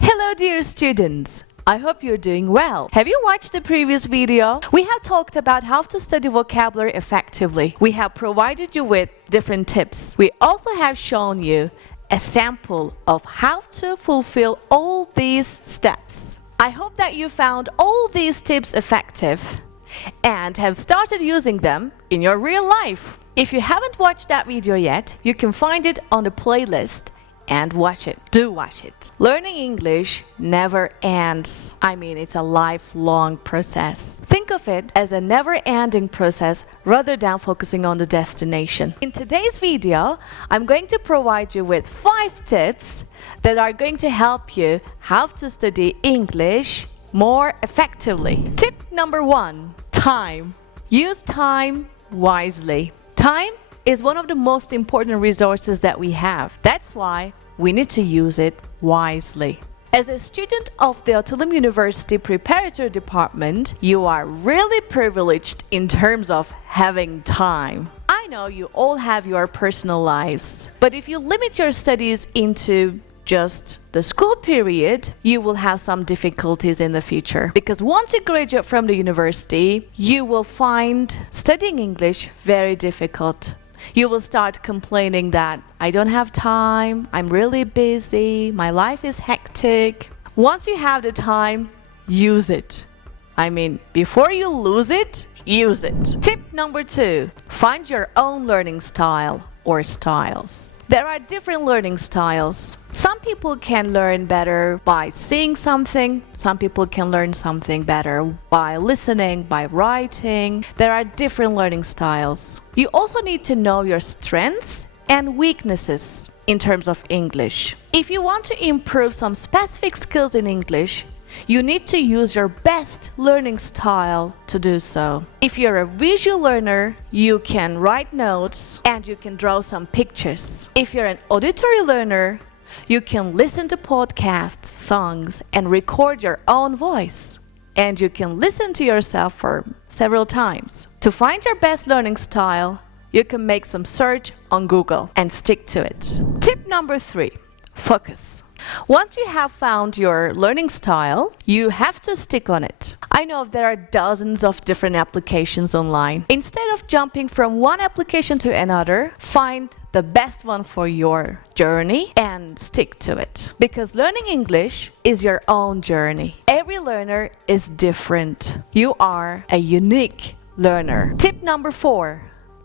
Hello dear students, I hope you're doing well. Have you watched the previous video? We have talked about how to study vocabulary effectively. We have provided you with different tips. We also have shown you a sample of how to fulfill all these steps. I hope that you found all these tips effective and have started using them in your real life. If you haven't watched that video yet, you can find it on the playlist and watch it. Do watch it. Learning English never ends. I mean, it's a lifelong process. Think of it as a never-ending process rather than focusing on the destination. In today's video, I'm going to provide you with 5 tips that are going to help you how to study English more effectively. Tip number 1, time. Use time wisely. Time is one of the most important resources that we have. That's why we need to use it wisely. As a student of the Atılım University Preparatory Department, you are really privileged in terms of having time. I know you all have your personal lives, but if you limit your studies into just the school period, you will have some difficulties in the future. Because once you graduate from the university, you will find studying English very difficult. You will start complaining that I don't have time, I'm really busy, my life is hectic. Once you have the time, use it. I mean, before you lose it, use it. Tip number 2, find your own learning style or styles. There are different learning styles. Some people can learn better by seeing something. Some people can learn something better by listening, by writing. There are different learning styles. You also need to know your strengths and weaknesses in terms of English. If you want to improve some specific skills in English, you need to use your best learning style to do so. If you're a visual learner, you can write notes and you can draw some pictures. If you're an auditory learner, you can listen to podcasts, songs, and record your own voice. And you can listen to yourself for several times. To find your best learning style, you can make some search on Google and stick to it. Tip number 3, focus. Once you have found your learning style, you have to stick on it. I know there are dozens of different applications online. Instead of jumping from one application to another, find the best one for your journey and stick to it. Because learning English is your own journey. Every learner is different. You are a unique learner. Tip number 4,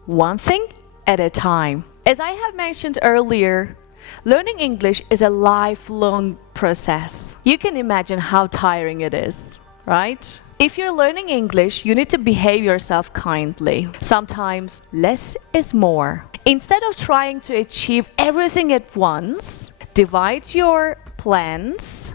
one thing at a time. As I have mentioned earlier, learning English is a lifelong process. You can imagine how tiring it is, right? If you're learning English, you need to behave yourself kindly. Sometimes less is more. Instead of trying to achieve everything at once, divide your plans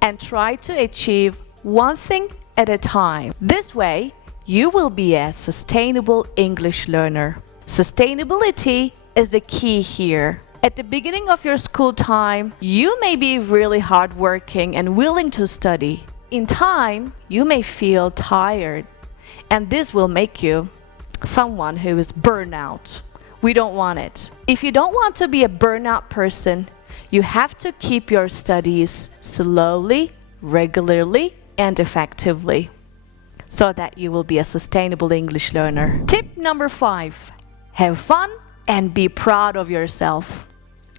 and try to achieve one thing at a time. This way, you will be a sustainable English learner. Sustainability is the key here. At the beginning of your school time, you may be really hardworking and willing to study. In time, you may feel tired, and this will make you someone who is burnout. We don't want it. If you don't want to be a burnout person, you have to keep your studies slowly, regularly, and effectively, so that you will be a sustainable English learner. Tip number 5, have fun and be proud of yourself.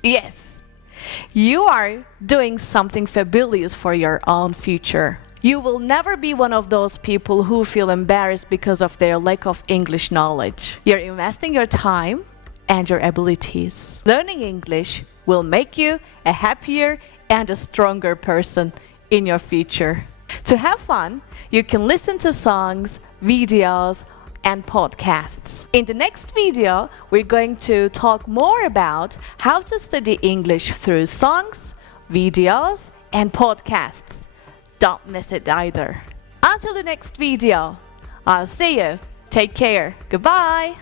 Yes, you are doing something fabulous for your own future. You will never be one of those people who feel embarrassed because of their lack of English knowledge. You're investing your time and your abilities. Learning English will make you a happier and a stronger person in your future. To have fun, you can listen to songs, videos, and podcasts. In the next video, we're going to talk more about how to study English through songs, videos, and podcasts. Don't miss it either. Until the next video, I'll see you. Take care. Goodbye.